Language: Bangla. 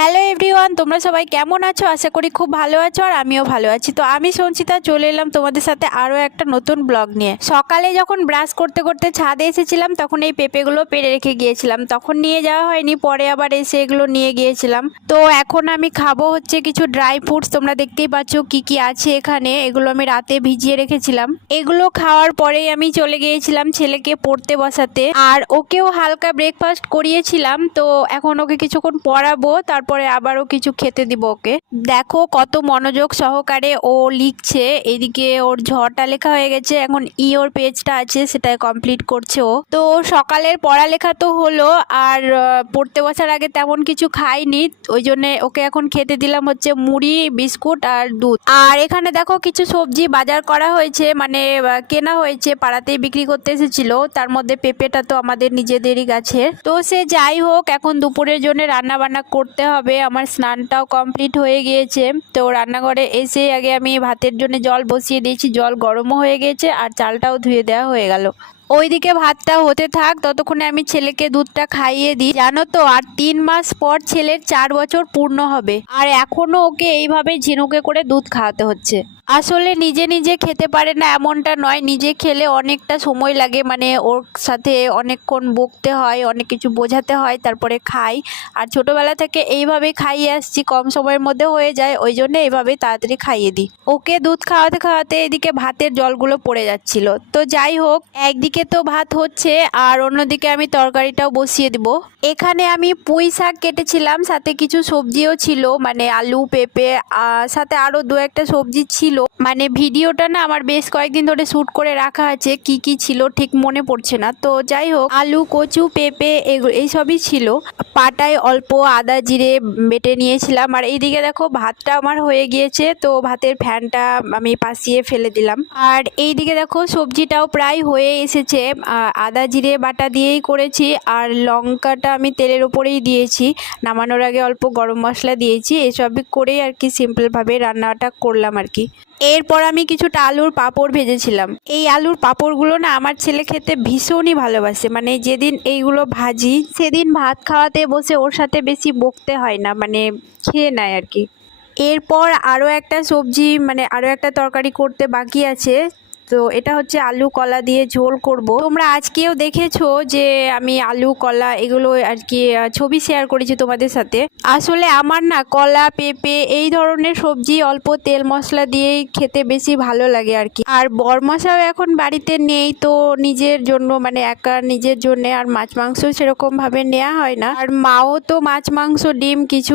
হ্যালো এভরিওয়ান, তোমরা সবাই কেমন আছো? আশা করি খুব ভালো আছো আর আমিও ভালো আছি। তো আমি সঞ্চিতা চলে এলাম তোমাদের সাথে আরও একটা নতুন ব্লগ নিয়ে। সকালে যখন ব্রাশ করতে করতে ছাদে এসেছিলাম তখন এই পেঁপেগুলো পেড়ে রেখে গিয়েছিলাম, তখন নিয়ে যাওয়া হয়নি, পরে আবার এসে এগুলো নিয়ে গিয়েছিলাম। তো এখন আমি খাবো হচ্ছে কিছু ড্রাই ফ্রুটস। তোমরা দেখতেই পাচ্ছ কি কি আছে এখানে। এগুলো আমি রাতে ভিজিয়ে রেখেছিলাম। এগুলো খাওয়ার পরেই আমি চলে গিয়েছিলাম ছেলেকে পড়তে বসাতে, আর ওকেও হালকা ব্রেকফাস্ট করিয়েছিলাম। তো এখন ওকে কিছুক্ষণ পড়াবো, তারপরে আবারও কিছু খেতে দিব ওকে। দেখো কত মনোযোগ সহকারে ও লিখছে। এদিকে ওর ঝটা লেখা হয়ে গেছে, এখন ওর পেজটা আছে সেটা কমপ্লিট করছে ও। তো সকালের পড়ালেখা তো হলো, আর পড়তে বসার আগে তেমন কিছু খাইনি, ওই জন্য ওকে এখন খেতে দিলাম হচ্ছে মুড়ি, বিস্কুট আর দুধ। আর এখানে দেখো কিছু সবজি বাজার করা হয়েছে, মানে কেনা হয়েছে, পাড়াতেই বিক্রি করতে এসেছিল। তার মধ্যে পেঁপেটা তো আমাদের নিজেদেরই গাছের। তো সে যাই হোক, এখন দুপুরের জন্য রান্না বান্না করতে হবে। আমার স্নানটাও কমপ্লিট হয়ে গিয়েছে। তো রান্নাঘরে এসে আগে আমি ভাতের জন্য জল বসিয়ে দিয়েছি, জল গরমও হয়ে গেছে আর চালটাও ধুয়ে দেওয়া হয়ে গেল। ওইদিকে ভাতটা হতে থাক, ততক্ষণে আমি ছেলেকে দুধটা খাইয়ে দিই। জানো তো, আর 3 মাস পর ছেলের 4 বছর পূর্ণ হবে, আর এখনো ওকে এইভাবে ঝিনুকে করে দুধ খাওয়াতে হচ্ছে। আসলে নিজে নিজে খেতে পারে না এমনটা নয়, নিজে খেলে অনেকটা সময় লাগে, মানে ওর সাথে অনেকক্ষণ বকতে হয়, অনেক কিছু বোঝাতে হয়, তারপরে খাই। আর ছোটবেলা থেকে এইভাবেই খাইয়ে আসছি, কম সময়ের মধ্যে হয়ে যায়, ওই জন্য এইভাবেই তাড়াতাড়ি খাইয়ে দিই ওকে। দুধ খাওয়াতে খাওয়াতে এদিকে ভাতের জলগুলো পড়ে যাচ্ছিল। তো যাই হোক, একদিকে তো ভাত হচ্ছে আর অন্যদিকে আমি তরকারিটাও বসিয়ে দিব। এখানে আমি পুঁই শাক কেটেছিলাম, সাথে কিছু সবজিও ছিল, মানে আলু, পেঁপে, সাথে আরো দু একটা সবজি ছিল। মানে ভিডিওটা না আমার বেশ কয়েকদিন ধরে শ্যুট করে রাখা আছে, কি কি ছিল ঠিক মনে পড়ছে না। তো যাই হোক, আলু, কচু, পেঁপে এইসবই ছিল। পাটায় অল্প আদা জিরে বেটে নিয়েছিলাম। আর এইদিকে দেখো ভাতটা আমার হয়ে গিয়েছে, তো ভাতের ফ্যানটা আমি পাশিয়ে ফেলে দিলাম। আর এইদিকে দেখো সবজিটাও প্রায় হয়ে এসেছে। আদা জিরে বাটা দিয়েই করেছি, আর লঙ্কাটা আমি তেলের ওপরেই দিয়েছি, নামানোর আগে অল্প গরম মশলা দিয়েছি। এসবই করেই আর কি সিম্পলভাবে রান্নাটা করলাম আর কি। এরপর আমি কিছুটা আলুর পাঁপড় ভেজেছিলাম। এই আলুর পাঁপড়গুলো না আমার ছেলে খেতে ভীষণই ভালোবাসে, মানে যেদিন এইগুলো ভাজি সেদিন ভাত খাওয়াতে বসে ওর সাথে বেশি বকতে হয় না, মানে খেয়ে নেয় আর কি। এরপর আরও একটা সবজি, মানে আরও একটা তরকারি করতে বাকি আছে। তো এটা হচ্ছে আলু কলা দিয়ে ঝোল করব। তোমরা আজকেও দেখেছো যে আমি আলু কলা এগুলো আর কি ছবি শেয়ার করেছি তোমাদের সাথে। আসলে আমার না কলা, পেঁপে এই ধরনের সবজি অল্প তেল মশলা দিয়েই খেতে বেশি ভালো লাগে আর কি। আর বরমশাও এখন বাড়িতে নেই, তো নিজের জন্য, মানে একা নিজের জন্য আর মাছ মাংস সেরকম ভাবে নেওয়া হয় না। আর মাও তো মাছ মাংস ডিম কিছু